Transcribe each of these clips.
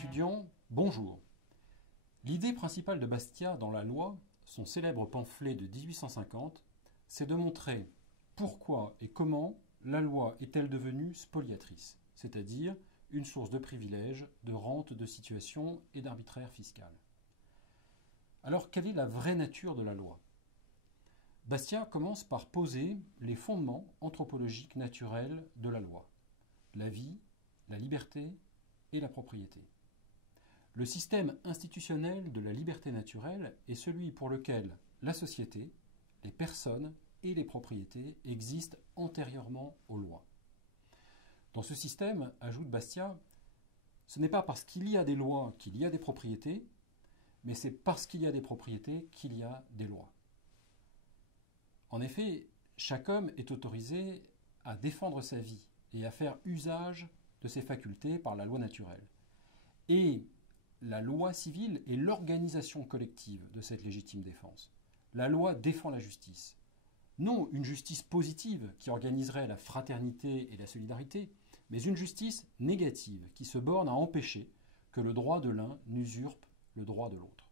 étudiants, bonjour. L'idée principale de Bastiat dans la loi, son célèbre pamphlet de 1850, c'est de montrer pourquoi et comment la loi est-elle devenue spoliatrice, c'est-à-dire une source de privilèges, de rentes, de situation et d'arbitraire fiscal. Alors, quelle est la vraie nature de la loi? Bastiat commence par poser les fondements anthropologiques naturels de la loi. La vie, la liberté et la propriété. Le système institutionnel de la liberté naturelle est celui pour lequel la société, les personnes et les propriétés existent antérieurement aux lois. Dans ce système, ajoute Bastiat, ce n'est pas parce qu'il y a des lois qu'il y a des propriétés, mais c'est parce qu'il y a des propriétés qu'il y a des lois. En effet, chaque homme est autorisé à défendre sa vie et à faire usage de ses facultés par la loi naturelle. Et la loi civile est l'organisation collective de cette légitime défense. La loi défend la justice. Non une justice positive qui organiserait la fraternité et la solidarité, mais une justice négative qui se borne à empêcher que le droit de l'un n'usurpe le droit de l'autre.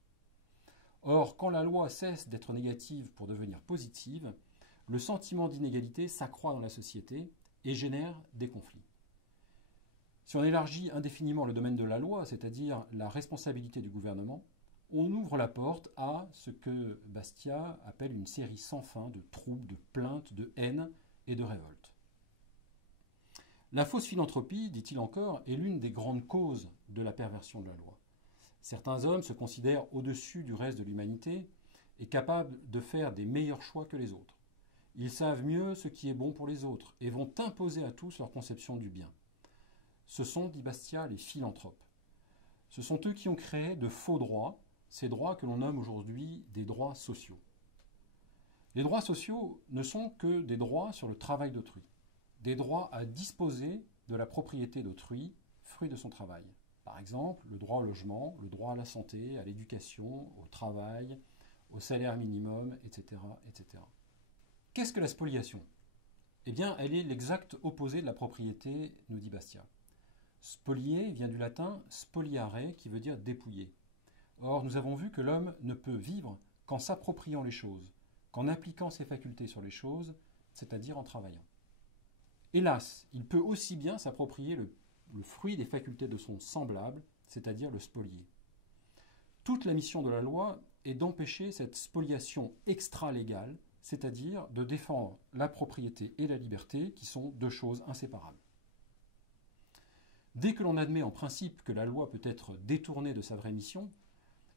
Or, quand la loi cesse d'être négative pour devenir positive, le sentiment d'inégalité s'accroît dans la société et génère des conflits. Si on élargit indéfiniment le domaine de la loi, c'est-à-dire la responsabilité du gouvernement, on ouvre la porte à ce que Bastiat appelle une série sans fin de troubles, de plaintes, de haine et de révoltes. La fausse philanthropie, dit-il encore, est l'une des grandes causes de la perversion de la loi. Certains hommes se considèrent au-dessus du reste de l'humanité et capables de faire des meilleurs choix que les autres. Ils savent mieux ce qui est bon pour les autres et vont imposer à tous leur conception du bien. Ce sont, dit Bastiat, les philanthropes. Ce sont eux qui ont créé de faux droits, ces droits que l'on nomme aujourd'hui des droits sociaux. Les droits sociaux ne sont que des droits sur le travail d'autrui, des droits à disposer de la propriété d'autrui, fruit de son travail. Par exemple, le droit au logement, le droit à la santé, à l'éducation, au travail, au salaire minimum, etc., etc. Qu'est-ce que la spoliation? Eh bien, elle est l'exact opposé de la propriété, nous dit Bastiat. Spolier vient du latin spoliare, qui veut dire dépouiller. Or, nous avons vu que l'homme ne peut vivre qu'en s'appropriant les choses, qu'en appliquant ses facultés sur les choses, c'est-à-dire en travaillant. Hélas, il peut aussi bien s'approprier le fruit des facultés de son semblable, c'est-à-dire le spolier. Toute la mission de la loi est d'empêcher cette spoliation extra-légale, c'est-à-dire de défendre la propriété et la liberté, qui sont deux choses inséparables. Dès que l'on admet en principe que la loi peut être détournée de sa vraie mission,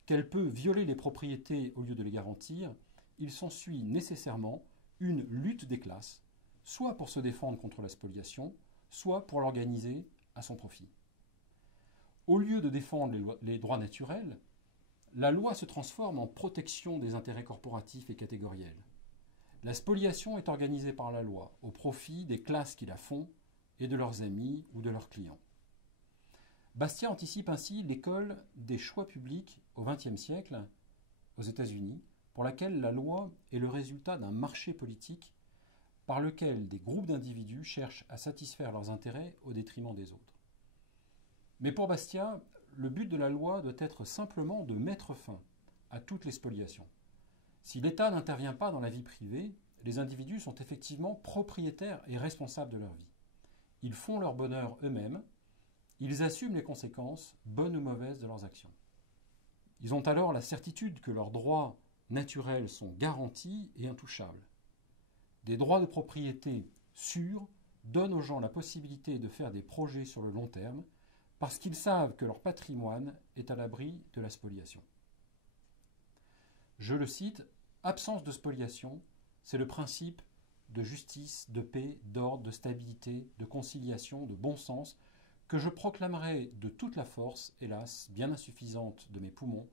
qu'elle peut violer les propriétés au lieu de les garantir, il s'ensuit nécessairement une lutte des classes, soit pour se défendre contre la spoliation, soit pour l'organiser à son profit. Au lieu de défendre les droits naturels, la loi se transforme en protection des intérêts corporatifs et catégoriels. La spoliation est organisée par la loi au profit des classes qui la font et de leurs amis ou de leurs clients. Bastiat anticipe ainsi l'école des choix publics au XXe siècle, aux États-Unis, pour laquelle la loi est le résultat d'un marché politique par lequel des groupes d'individus cherchent à satisfaire leurs intérêts au détriment des autres. Mais pour Bastiat, le but de la loi doit être simplement de mettre fin à toutes les spoliations. Si l'État n'intervient pas dans la vie privée, les individus sont effectivement propriétaires et responsables de leur vie. Ils font leur bonheur eux-mêmes, ils assument les conséquences, bonnes ou mauvaises, de leurs actions. Ils ont alors la certitude que leurs droits naturels sont garantis et intouchables. Des droits de propriété sûrs donnent aux gens la possibilité de faire des projets sur le long terme parce qu'ils savent que leur patrimoine est à l'abri de la spoliation. Je le cite, « Absence de spoliation, c'est le principe de justice, de paix, d'ordre, de stabilité, de conciliation, de bon sens, que je proclamerai de toute la force, hélas, bien insuffisante de mes poumons,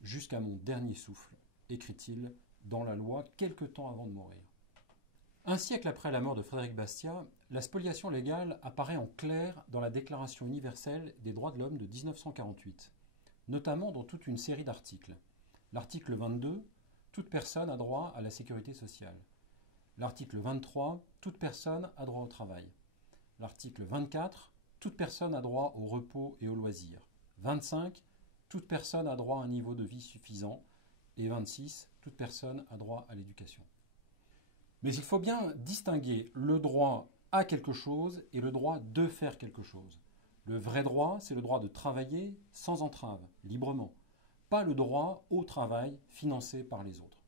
jusqu'à mon dernier souffle, écrit-il dans la loi quelque temps avant de mourir. » Un siècle après la mort de Frédéric Bastiat, la spoliation légale apparaît en clair dans la Déclaration universelle des droits de l'homme de 1948, notamment dans toute une série d'articles. L'article 22, toute personne a droit à la sécurité sociale. L'article 23, toute personne a droit au travail. L'article 24, toute personne a droit au repos et au loisir. 25, toute personne a droit à un niveau de vie suffisant. Et 26, toute personne a droit à l'éducation. Mais il faut bien distinguer le droit à quelque chose et le droit de faire quelque chose. Le vrai droit, c'est le droit de travailler sans entrave, librement. Pas le droit au travail financé par les autres.